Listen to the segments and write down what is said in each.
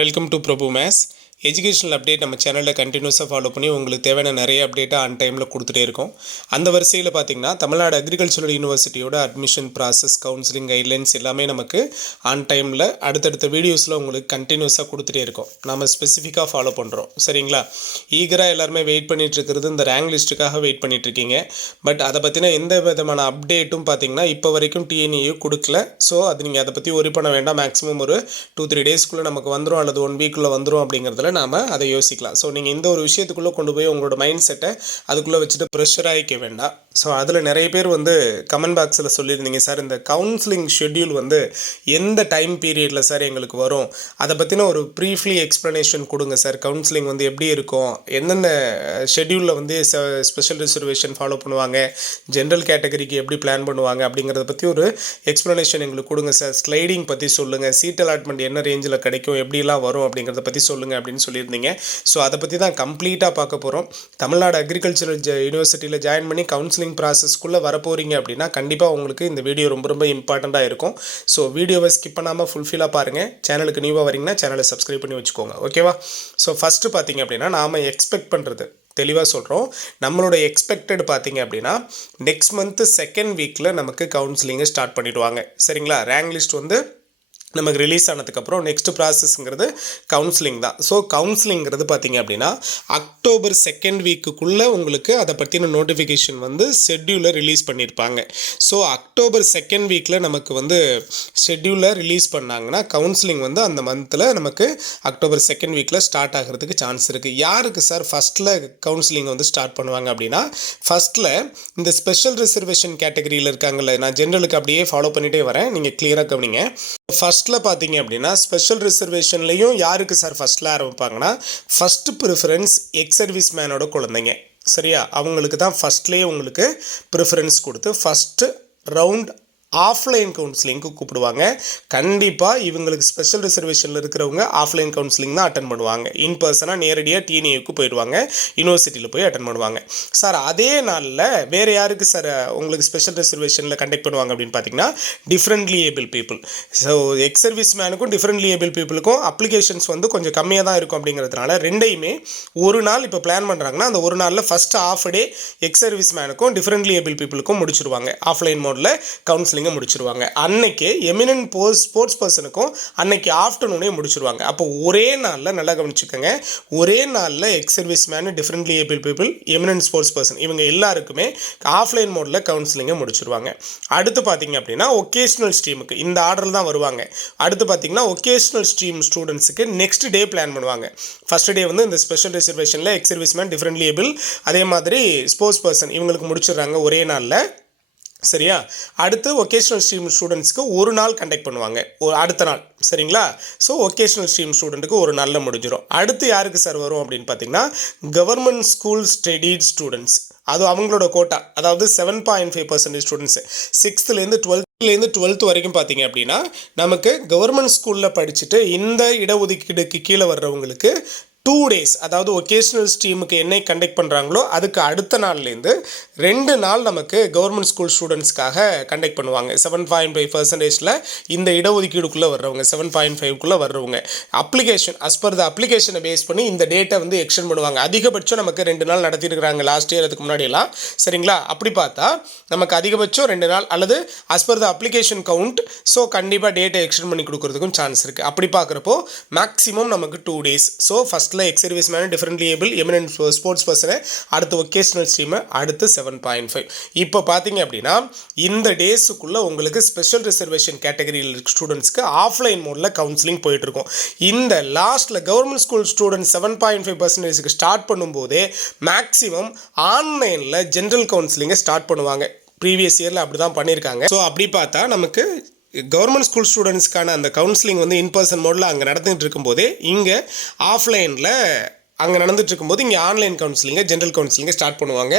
Welcome to Prabhu மேஸ் educational update நம்ம சேனலில் கண்டினியூஸாக ஃபாலோ பண்ணி உங்களுக்கு தேவையான நிறைய அப்டேட்டாக ஆன் டைமில் கொடுத்துட்டே இருக்கோம். அந்த வரிசையில் பார்த்திங்கன்னா தமிழ்நாடு அக்ரிகல்ச்சரல் யூனிவர்சிட்டியோட அட்மிஷன் ப்ராசஸ், கவுன்சிலிங் கைட்லைன்ஸ் எல்லாமே நமக்கு ஆன் டைமில் அடுத்தடுத்த வீடியோஸில் உங்களுக்கு கண்டினியூஸாக கொடுத்துட்டே இருக்கோம். நம்ம ஸ்பெசிஃபிக்காக ஃபாலோ பண்ணுறோம். சரிங்களா? ஈகராக எல்லாருமே வெயிட் பண்ணிகிட்ருக்கிறது இந்த ரேங்க் லிஸ்ட்டுக்காக வெயிட் பண்ணிகிட்ருக்கீங்க. பட் அதை பற்றின எந்த விதமான அப்டேட்டும் பார்த்திங்கன்னா இப்போ வரைக்கும் TNAU கொடுக்கல. ஸோ அது நீங்கள் அதை பற்றி ஒரி பண்ண வேண்டாம். மேக்ஸிமம் ஒரு 2-3 டேஸ்க்குள்ளே நமக்கு வந்துடும் அல்லது 1 வீக்குள்ளே வந்துடும் அப்படிங்கிறதுல நாம் அதை யோசிக்கலாம். ஸோ நீங்கள் இந்த ஒரு விஷயத்துக்குள்ளே கொண்டு போய் உங்களோட மைண்ட் செட்டை அதுக்குள்ளே வச்சுட்டு ப்ரெஷர் ஆகிக்க வேண்டாம். ஸோ அதில் நிறைய பேர் கமெண்ட் பாக்ஸில் சொல்லியிருந்தீங்க, சார் இந்த கவுன்சிலிங் ஷெட்யூல் எந்த டைம் பீரியடில் சார் எங்களுக்கு வரும், அதை பற்றின ஒரு ப்ரீஃப்லி எக்ஸ்ப்ளனேஷன் கொடுங்க சார். கவுன்சிலிங் எப்படி இருக்கும், எந்தெந்த ஷெட்யூலில் ஸ்பெஷல் ரிசர்வேஷன் ஃபாலோ பண்ணுவாங்க, ஜென்ரல் கேட்டகரிக்கு எப்படி பிளான் பண்ணுவாங்க அப்படிங்கிறத பற்றி ஒரு எக்ஸ்ப்ளனேஷன் எங்களுக்கு கொடுங்க சார். ஸ்லைடிங் பற்றி சொல்லுங்கள், சீட் அலாட்மெண்ட் என்ன ரேஞ்சில் கிடைக்கும், எப்படிலாம் வரும் அப்படிங்கிறத பற்றி சொல்லுங்கள் அப்படின்னு சொல்லியிருந்தீங்க. ஸோ அதை பற்றி தான் கம்ப்ளீட்டாக பார்க்க போகிறோம். தமிழ்நாடு அக்ரிகல்ச்சரல் யூனிவர்சிட்டியில் ஜாயின் பண்ணி கவுன்சிலிங் ப்ராசஸ்க்குள்ளே வரப்போகிறீங்க அப்படின்னா கண்டிப்பாக உங்களுக்கு இந்த வீடியோ ரொம்ப இம்பார்ட்டண்ட்டாக இருக்கும். ஸோ வீடியோவை ஸ்கிப் பண்ணாமல் ஃபுல்ஃபில்லாக பாருங்கள். சேனலுக்கு நியூவாக வரீங்கன்னா சேனலை சப்ஸ்கிரைப் பண்ணி வச்சுக்கோங்க. ஓகேவா? ஸோ ஃபஸ்ட்டு பார்த்தீங்க அப்படின்னா நாம் எக்ஸ்பெக்ட் பண்ணுறது தெளிவாக சொல்கிறோம். நம்மளோட எக்ஸ்பெக்டட் பார்த்தீங்க அப்படின்னா நெக்ஸ்ட் மந்த்து 2nd வீக்கில் நமக்கு கவுன்சிலிங்கை ஸ்டார்ட் பண்ணிவிடுவாங்க. சரிங்களா? ரேங்க் லிஸ்ட் நமக்கு ரிலீஸ் ஆனதுக்கப்புறம் நெக்ஸ்ட் ப்ராசஸ்ங்கிறது கவுன்சிலிங் தான். ஸோ கவுன்சிலிங்கிறது பார்த்திங்க அப்படின்னா அக்டோபர் 2nd வீக்குக்குள்ளே உங்களுக்கு அதை பற்றின நோட்டிஃபிகேஷன் ஷெட்யூலை ரிலீஸ் பண்ணியிருப்பாங்க. ஸோ அக்டோபர் 2nd வீக்கில் நமக்கு ஷெட்யூலை ரிலீஸ் பண்ணாங்கன்னா கவுன்சிலிங் அந்த மந்தில் நமக்கு அக்டோபர் 2nd வீக்கில் ஸ்டார்ட் ஆகிறதுக்கு சான்ஸ் இருக்குது. யாருக்கு சார் ஃபஸ்ட்டில் கவுன்சிலிங் ஸ்டார்ட் பண்ணுவாங்க அப்படின்னா, ஃபஸ்ட்டில் இந்த ஸ்பெஷல் ரிசர்வேஷன் கேட்டகரியில் இருக்காங்கல்ல, நான் ஜென்ரலுக்கு அப்படியே ஃபாலோ பண்ணிகிட்டே வரேன், நீங்கள் கிளியராக கவனிங்க. ஃபஸ்ட்டில் பார்த்தீங்க அப்படின்னா ஸ்பெஷல் ரிசர்வேஷன்லேயும் யாருக்கு சார் ஃபஸ்ட்டில் ஆரம்பிப்பாங்கன்னா, ஃபஸ்ட்டு ப்ரிஃபரன்ஸ் எக்ஸ் சர்வீஸ் மேனோட குழந்தைங்க. சரியா? அவங்களுக்கு தான் ஃபஸ்ட்லேயே உங்களுக்கு ப்ரிஃபரன்ஸ் கொடுத்து ஃபஸ்ட்டு ரவுண்ட் ஆஃப்லைன் கவுன்சிலிங்க்கு கூப்பிடுவாங்க. கண்டிப்பாக இவங்களுக்கு ஸ்பெஷல் ரிசர்வேஷனில் இருக்கிறவங்க ஆஃப்லைன் கவுன்சிலிங் தான் அட்டன் பண்ணுவாங்க. இன் பர்சனாக நேரடியாக TNAUக்கு போயிடுவாங்க, யூனிவர்சிட்டியில் போய் அட்டன் பண்ணுவாங்க. சார் அதே நாளில் வேறு யாருக்கு சார் உங்களுக்கு ஸ்பெஷல் ரிசர்வேஷனில் கண்டக்ட் பண்ணுவாங்க அப்படின்னு பார்த்தீங்கன்னா, differently able people. So ex service மேனுக்கும் டிஃப்ரெண்ட்லி ஏபிள் பீப்புளுக்கும் அப்ளிகேஷன்ஸ் கொஞ்சம் கம்மியாக தான் இருக்கும். அப்படிங்கிறதுனால ரெண்டையுமே ஒரு நாள் இப்போ பிளான் பண்ணுறாங்கன்னா அந்த ஒரு நாளில் first of day ex service மேனுக்கும் டிஃப்ரெண்ட்லி ஏபிள் பீப்புளுக்கும் முடிச்சிருவாங்க. ஆஃப்லைன் மோடில் கவுன்சிலிங் முடிச்சிருவாங்க. அன்னைக்கு எமினன்ட் ஸ்போர்ட்ஸ் பர்சனுக்கும் அன்னைக்கு ஆஃப்டர்நூனே முடிச்சிருவாங்க. அப்போ ஒரே நாளில் நல்லா கவனிச்சுக்கோங்க, ஒரே நாளில் X service man, differently able people, eminent sports person இவங்க எல்லாருக்குமே ஆஃப்லைன் மோடில் கவுன்சிலிங்கை முடிச்சிருவாங்க. அடுத்து பார்த்தீங்க அப்படின்னா ஒகேஷ்னல் ஸ்ட்ரீமுக்கு இந்த ஆர்டரில் தான் வருவாங்க. அடுத்து பார்த்தீங்கன்னா ஒகேஷ்னல் ஸ்ட்ரீம் ஸ்டூடெண்ட்ஸுக்கு நெக்ஸ்ட் டே பிளான் பண்ணுவாங்க. ஃபர்ஸ்ட் டே இந்த ஸ்பெஷல் ரிசர்வேஷனில் ex service man, differently able, அதே மாதிரி ஸ்போர்ட்ஸ் பர்சன் இவங்களுக்கு முடிச்சிடுறாங்க ஒரே நாளில். சரியா? அடுத்து ஒகேஷ்னல் ஸ்ட்ரீம் ஸ்டூடெண்ட்ஸ்க்கு ஒரு நாள் கண்டக்ட் பண்ணுவாங்க, அடுத்த நாள். சரிங்களா? ஸோ ஒகேஷ்னல் ஸ்ட்ரீம் ஸ்டூடெண்ட்டுக்கு ஒரு நாளில் முடிஞ்சிடும். அடுத்து யாருக்கு சார் வரும் அப்படின்னு பார்த்தீங்கன்னா, கவர்மெண்ட் ஸ்கூல் ஸ்டடீட் ஸ்டூடெண்ட்ஸ், அது அவங்களோட கோட்டா, அதாவது 7.5% ஸ்டூடெண்ட்ஸு 6th-12th வரைக்கும் பார்த்தீங்க அப்படின்னா நமக்கு கவர்மெண்ட் ஸ்கூலில் படிச்சுட்டு இந்த இடஒதுக்கீடுக்கு கீழே வர்றவங்களுக்கு 2 days, அதாவது ஒகேஷ்னல் ஸ்ட்ரீமுக்கு என்ன கண்டக்ட் பண்ணுறாங்களோ அதுக்கு அடுத்த நாள்லேருந்து 2 நாள் நமக்கு கவர்மெண்ட் ஸ்கூல் ஸ்டூடெண்ட்ஸ்க்காக கண்டக்ட் பண்ணுவாங்க. 7.5%ல் இந்த இடஒதுக்கீடுக்குள்ளே வர்றவங்க, 7.5க்குள்ளே வர்றவங்க அப்ளிகேஷன் பர் த அப்ளிகேஷனை பேஸ் பண்ணி இந்த டேட்டை எக்ஸ்டெண்ட் பண்ணுவாங்க. அதிகபட்சம் நமக்கு 2 நாள் நடத்திருக்கிறாங்க லாஸ்ட் இயர், அதுக்கு முன்னாடியெல்லாம். சரிங்களா? அப்படி பார்த்தா நமக்கு அதிகபட்சம் 2 நாள் அல்லது per the application count. So கண்டிப்பாக டேட்டை எக்ஸ்டெண்ட் பண்ணி கொடுக்குறதுக்கும் சான்ஸ் இருக்குது. அப்படி பார்க்குறப்போ மேக்ஸிமம் நமக்கு 2 days. ஸோ ஃபஸ்ட்டில் X service man, differently able, eminent sports பர்சனை, அடுத்து ஒகேஷ்னல் ஸ்ட்ரீமு, அடுத்து 7.5. இப்போ பார்த்தீங்க அப்படின்னா இந்த டேஸுக்குள்ளே உங்களுக்கு ஸ்பெஷல் ரிசர்வேஷன் கேட்டகரியில் இருக்க ஸ்டூடெண்ட்ஸ்க்கு ஆஃப்லைன் மோடில் கவுன்சிலிங் போயிட்டுருக்கும். இந்த லாஸ்ட்டில் கவர்மெண்ட் ஸ்கூல் ஸ்டூடெண்ட்ஸ் 7.5% ஸ்டார்ட் பண்ணும்போதே மேக்ஸிமம் ஆன்லைனில் ஜென்ரல் கவுன்சிலிங்கை ஸ்டார்ட் பண்ணுவாங்க. ப்ரீவியஸ் இயரில் அப்படி தான் பண்ணியிருக்காங்க. ஸோ அப்படி பார்த்தா நமக்கு கவர்மெண்ட் ஸ்கூல் ஸ்டூடெண்ட்ஸ்க்கான அந்த கவுன்சிலிங் இன் பர்சன் மோடில் அங்கே நடந்துகிட்டு இருக்கும்போதே இங்கே ஆஃப்லைனில் அங்கே நடந்துட்டு இருக்கும்போது இங்கே ஆன்லைன் கவுன்சிலிங்கை ஜென்ரல் கவுன்சிலிங்கை ஸ்டார்ட் பண்ணுவாங்க.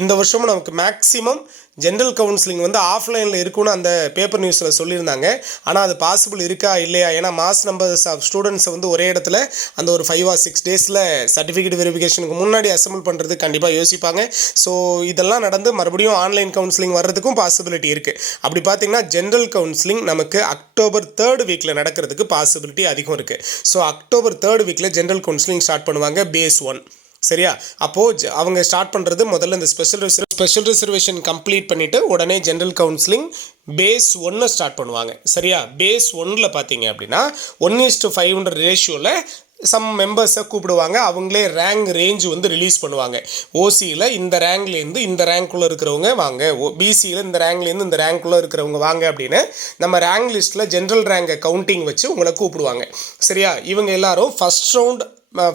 இந்த வருஷமும் நமக்கு மேக்ஸிமம் ஜென்ரல் கவுன்சிலிங் வந்து ஆஃப்லைனில் இருக்குன்னு அந்த பேப்பர் நியூஸில் சொல்லியிருந்தாங்க. ஆனால் அது பாசிபிள் இருக்கா இல்லையா, ஏன்னா மாஸ் நம்பர்ஸ் ஆஃப் ஸ்டூடெண்ட்ஸை வந்து ஒரே இடத்துல அந்த ஒரு 5 or 6 டேஸில் சர்டிஃபிகேட் வெரிஃபிகேஷனுக்கு முன்னாடி அசம்பிள் பண்ணுறது கண்டிப்பாக யோசிப்பாங்க. ஸோ இதெல்லாம் நடந்து மறுபடியும் ஆன்லைன் கவுன்சிலிங் வர்றதுக்கும் பாசிபிலிட்டி இருக்குது. அப்படி பார்த்தீங்கன்னா ஜென்ரல் கவுன்சிலிங் நமக்கு அக்டோபர் 3rd வீக்கில் நடக்கிறதுக்கு பாசிபிலிட்டி அதிகம் இருக்குது. ஸோ அக்டோபர் 3rd வீக்கில் ஜென்ரல் கவுன்சிலிங் ஸ்டார்ட் பண்ணுவாங்க பேஸ் 1. சரியா? அப்போது அவங்க ஸ்டார்ட் பண்ணுறது முதல்ல இந்த ஸ்பெஷல் ரிசர்வேஷன் கம்ப்ளீட் பண்ணிவிட்டு உடனே ஜென்ரல் கவுன்சிலிங் பேஸ் 1 ஸ்டார்ட் பண்ணுவாங்க. சரியா? பேஸ் 1ல் பார்த்தீங்க அப்படின்னா 1:500 ரேஷியோவில் சம் மெம்பர்ஸை கூப்பிடுவாங்க. அவங்களே ரேங்க் ரேஞ்சு வந்து ரிலீஸ் பண்ணுவாங்க. ஓசியில் இந்த ரேங்க்லேருந்து இந்த ரேங்க்குள்ளே இருக்கிறவங்க வாங்க, பிசியில் இந்த ரேங்க்லேருந்து இந்த ரேங்க்குள்ளே இருக்கிறவங்க வாங்க அப்படின்னு நம்ம ரேங்க் லிஸ்ட்டில் ஜென்ரல் ரேங்கை கவுண்டிங் வச்சு உங்களை கூப்பிடுவாங்க. சரியா? இவங்க எல்லாரும்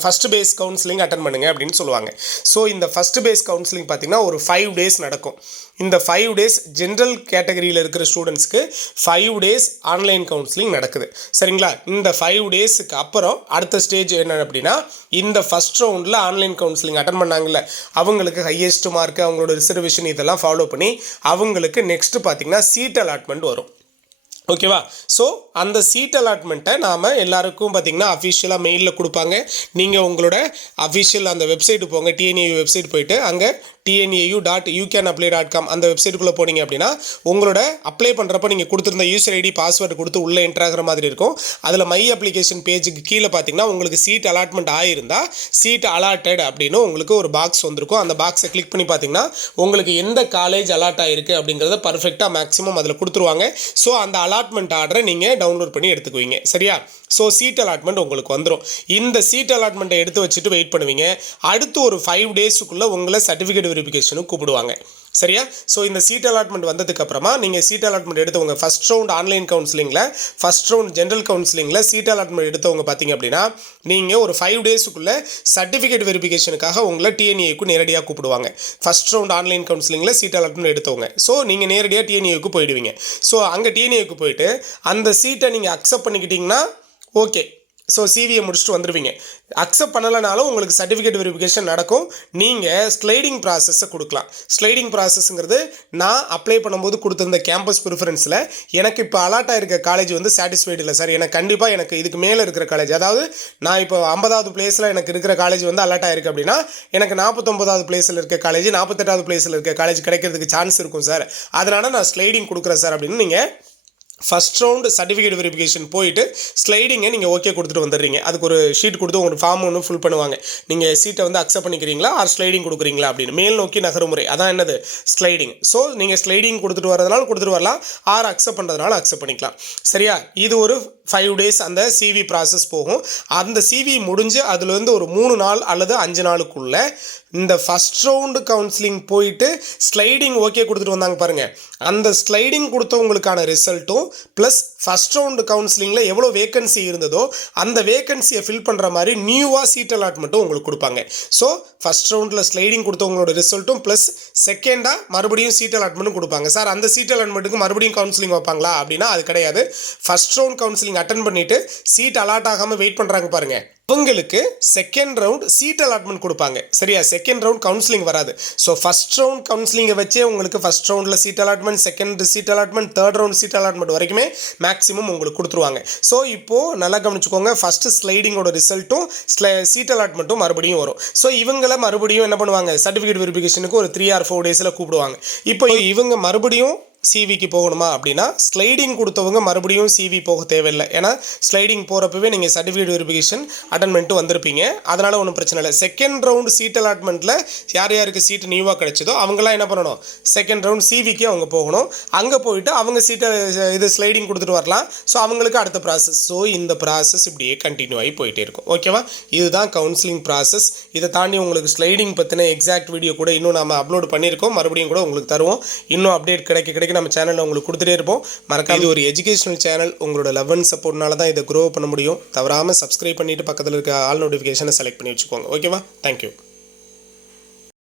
ஃபஸ்ட்டு பேஸ் கவுன்சிலிங் அட்டன் பண்ணுங்க அப்படின்னு சொல்லுவாங்க. ஸோ இந்த ஃபஸ்ட்டு பேஸ் கவுன்சிலிங் பார்த்திங்கன்னா ஒரு 5 days நடக்கும். இந்த 5 days ஜென்ரல் கேட்டகரியில் இருக்கிற ஸ்டூடெண்ட்ஸ்க்கு 5 days ஆன்லைன் கவுன்சிலிங் நடக்குது. சரிங்களா? இந்த 5 daysக்கு அப்புறம் அடுத்த ஸ்டேஜ் என்ன அப்படின்னா, இந்த ஃபஸ்ட் ரவுண்டில் ஆன்லைன் கவுன்சிலிங் அட்டன் பண்ணாங்கல்ல, அவங்களுக்கு ஹையஸ்ட் மார்க்கு, அவங்களோட ரிசர்வேஷன் இதெல்லாம் ஃபாலோ பண்ணி அவங்களுக்கு நெக்ஸ்ட்டு பார்த்திங்கன்னா சீட் அலாட்மெண்ட் வரும். ஓகேவா? ஸோ அந்த சீட் அலாட்மெண்ட்டை நாம் எல்லாருக்கும் பார்த்திங்கன்னா அஃபிஷியலாக மெயிலில் கொடுப்பாங்க. நீங்கள் உங்களோட அஃபிஷியல் அந்த வெப்சைட்டு போங்க, TNAU வெப்சைட் போயிட்டு அங்கே tnau.youcanapply.com அந்த வெப்சைட்டுக்குள்ளே போனீங்க அப்படின்னா உங்களோட அப்ளை பண்ணுறப்ப நீங்கள் கொடுத்துருந்த யூசர் ஐடி பாஸ்வேர்டு கொடுத்து உள்ளே என்ட்ரு ஆகிற மாதிரி இருக்கும். அதில் மை அப்ளிகேஷன் பேஜுக்கு கீழே பார்த்தீங்கன்னா உங்களுக்கு சீட் அலாட்மெண்ட் ஆகிருந்தால் சீட் அலாட்டட் அப்படின்னு உங்களுக்கு ஒரு பாக்ஸ் வந்திருக்கும். அந்த பாக்ஸை கிளிக் பண்ணி பார்த்தீங்கன்னா உங்களுக்கு எந்த காலேஜ் அலாட் ஆகிருக்கு அப்படிங்கிறத பர்ஃபெக்டாக மேக்ஸிமம் அதில் கொடுத்துருவாங்க. ஸோ அந்த அலாட்மெண்ட் ஆர்டரை நீங்கள் டவுன்லோட் பண்ணி எடுத்துக்குவீங்க. சரியா? ஸோ சீட் அலாட்மெண்ட் உங்களுக்கு வந்துடும். இந்த சீட் அலாட்மெண்ட்டை எடுத்து வச்சுட்டு வெயிட் பண்ணுவீங்க. அடுத்து ஒரு 5 daysக்குள்ளே உங்களை சர்டிஃபிகேட் வெரிஃபிகேஷனுக்கு கூப்பிடுவாங்க. சரியா? ஸோ இந்த சீட் அலாட்மெண்ட் வந்ததுக்கப்புறமா நீங்கள் சீட் அலாட்மெண்ட் எடுத்தவங்க ஃபஸ்ட் ரவுண்ட் ஆன்லைன் கவுன்சிலிங்கில், ஃபஸ்ட் ரவுண்ட் ஜென்ரல் கவுன்சிலிங்கில் சீட் அலாட்மெண்ட் எடுத்தவங்க பார்த்தீங்க அப்படின்னா நீங்கள் ஒரு 5 daysக்குள்ளே சர்டிஃபிகேட் வெரிஃபிகேஷனுக்காக உங்களை TNAUக்கு நேரடியாக கூப்பிடுவாங்க. ஃபஸ்ட் ரவுண்ட் ஆன்லைன் கவுன்சிலிங்கில் சீட் அலாட்மெண்ட் எடுத்தவங்க. ஸோ நீங்கள் நேரடியாக TNAUக்கு போயிடுவீங்க. ஸோ அங்கே TNAUக்கு போயிட்டு அந்த சீட்டை நீங்கள் அக்செப்ட் பண்ணிக்கிட்டிங்கன்னா ஓகே. ஸோ சிவியை முடிச்சுட்டு வந்துடுவீங்க. அக்செப்ட் பண்ணலைனாலும் உங்களுக்கு சர்டிஃபிகேட் வெரிஃபிகேஷன் நடக்கும். நீங்கள் ஸ்லைடிங் ப்ராசஸை கொடுக்கலாம். ஸ்லைடிங் ப்ராசஸ்ங்கிறது நான் அப்ளை பண்ணும்போது கொடுத்துருந்த கேம்பஸ் ப்ரிஃபரன்ஸில் எனக்கு இப்போ அலாட் ஆகிருக்க காலேஜ் வந்து சாட்டிஸ்ஃபைடு இல்லை சார், எனக்கு கண்டிப்பாக எனக்கு இதுக்கு மேலே இருக்கிற காலேஜ், அதாவது நான் இப்போ 50வது பிளேஸில் எனக்கு இருக்கிற காலேஜ் வந்து அலாட் ஆகிருக்கு அப்படின்னா எனக்கு 49வது பிளேஸில் இருக்க காலேஜ், 48வது பிளேஸில் இருக்க காலேஜ் கிடைக்கிறதுக்கு சான்ஸ் இருக்கும் சார், அதனால் நான் ஸ்லைடிங் கொடுக்குறேன் சார் அப்படின்னு நீங்கள் ஃபஸ்ட் ரவுண்டு சர்டிஃபிகேட் வெரிஃபிகேஷன் போயிட்டு ஸ்லைடிங்கை நீங்கள் ஓகே கொடுத்துட்டு வந்துடுறீங்க. அதுக்கு ஒரு ஷீட் கொடுத்து உங்களுக்கு ஃபார்ம் ஒன்று ஃபில் பண்ணுவாங்க. நீங்கள் சீட்டை வந்து அக்செப்ட் பண்ணிக்கிறீங்களா ஆர் ஸ்லைடிங் கொடுக்குறீங்களா அப்படின்னு மேல் நோக்கி நகரமுறை, அதான் என்னது ஸ்லைடிங். ஸோ நீங்கள் ஸ்லைடிங் கொடுத்துட்டு வரதுனால கொடுத்துட்டு வரலாம், ஆர் அக்செப்ட் பண்ணுறதுனால அக்செப்ட் பண்ணிக்கலாம். சரியா? இது ஒரு 5 days அந்த CV ப்ராசஸ் போகும். அந்த CV முடிஞ்சு அதுலேருந்து ஒரு 3 நாள் அல்லது 5 நாளுக்குள்ளே இந்த ஃபஸ்ட் ரவுண்டு கவுன்சிலிங் போயிட்டு ஸ்லைடிங் ஓகே கொடுத்துட்டு வந்தாங்க பாருங்கள், அந்த ஸ்லைடிங் கொடுத்தவங்களுக்கான ரிசல்ட்டும் ப்ளஸ் ஃபஸ்ட் ரவுண்டு கவுன்சிலிங்கில் எவ்வளோ வேக்கன்சி இருந்ததோ அந்த வேக்கன்சியை ஃபில் பண்ணுற மாதிரி நியூவாக சீட் அலாட்மெண்ட்டும் உங்களுக்கு கொடுப்பாங்க. ஸோ ஃபஸ்ட் ரவுண்டில் ஸ்லைடிங் கொடுத்தவங்களோட ரிசல்ட்டும் ப்ளஸ் செகண்டாக மறுபடியும் சீட் அலாட்மெண்ட்டும் கொடுப்பாங்க. சார் அந்த சீட் அலாட்மெண்ட்டுக்கு மறுபடியும் கவுன்சிலிங் வைப்பாங்களா அப்படின்னா அது கிடையாது. ஃபஸ்ட் ரவுண்ட் கவுன்சிலிங் அட்டன் பண்ணிவிட்டு சீட் அலாட் ஆகாமல் வெயிட் பண்ணுறாங்க பாருங்கள், அவங்களுக்கு செகண்ட் ரவுண்ட் சீட் அலாட்மெண்ட் கொடுப்பாங்க. சரியா? செகண்ட் ரவுண்ட் கவுன்சிலிங் வராது. ஸோ ஃபஸ்ட் ரவுண்ட் கவுன்சிலிங்கை வச்சே உங்களுக்கு ஃபஸ்ட் ரவுண்டில் seat allotment, second seat allotment, third round seat allotment வரைக்குமே மேக்ஸிமம் உங்களுக்கு கொடுத்துருவாங்க. ஸோ இப்போது நல்லா கவனிச்சுக்கோங்க, ஃபஸ்ட்டு ஸ்லைடிங்கோட ரிசல்ட்டும் சீட் அலாட்மெண்ட்டும் மறுபடியும் வரும். ஸோ இவங்களை மறுபடியும் என்ன பண்ணுவாங்க, சர்டிஃபிகேட் வெரிஃபிகேஷனுக்கு ஒரு 3 or 4 days கூப்பிடுவாங்க. இப்போ இவங்க மறுபடியும் சிவிக்கு போகணுமா அப்படின்னா ஸ்லைடிங் கொடுத்தவங்க மறுபடியும் CV போக தேவையில்லை. ஏன்னா ஸ்லைடிங் போகிறப்பவே நீங்கள் சர்டிஃபிகேட் வெரிஃபிகேஷன் அட்டன் பண்ணிட்டு வந்திருப்பீங்க, அதனால் ஒன்றும் பிரச்சனை இல்லை. செகண்ட் ரவுண்டு சீட் அலாட்மெண்ட்டில் யார் யாருக்கு சீட்டு நியூவாக கிடைச்சதோ அவங்களாம் என்ன பண்ணணும், செகண்ட் ரவுண்ட் CVக்கு அவங்க போகணும். அங்கே போயிட்டு அவங்க சீட்டை இது ஸ்லைடிங் கொடுத்துட்டு வரலாம். ஸோ அவங்களுக்கு அடுத்த ப்ராசஸ். ஸோ இந்த ப்ராசஸ் இப்படியே கண்டினியூ ஆகி போயிட்டே இருக்கும். ஓகேவா? இதுதான் கவுன்சிலிங் ப்ராசஸ். இதை தாண்டி உங்களுக்கு ஸ்லைடிங் பற்றின எக்ஸாக்ட் வீடியோ கூட இன்னும் நம்ம அப்லோட் பண்ணியிருக்கோம், மறுபடியும் கூட உங்களுக்கு தருவோம். இன்னும் அப்டேட் கிடைக்க நம்ம சேனலில் உங்களுக்கு கொடுத்துட்டே இருப்போம். மறக்காம இது ஒரு எஜுகேஷனல் சேனல், உங்களோட லவ் அண்ட் சப்போர்ட்னால தான் இதை க்ரோ பண்ண முடியும். தவறாமல் சப்ஸ்கிரைப் பண்ணிவிட்டு பக்கத்தில் இருக்க ஆல் நோட்டிஃபிகேஷனை செலக்ட் பண்ணி வச்சுக்கோங்க. ஓகேவா? தேங்க்யூ.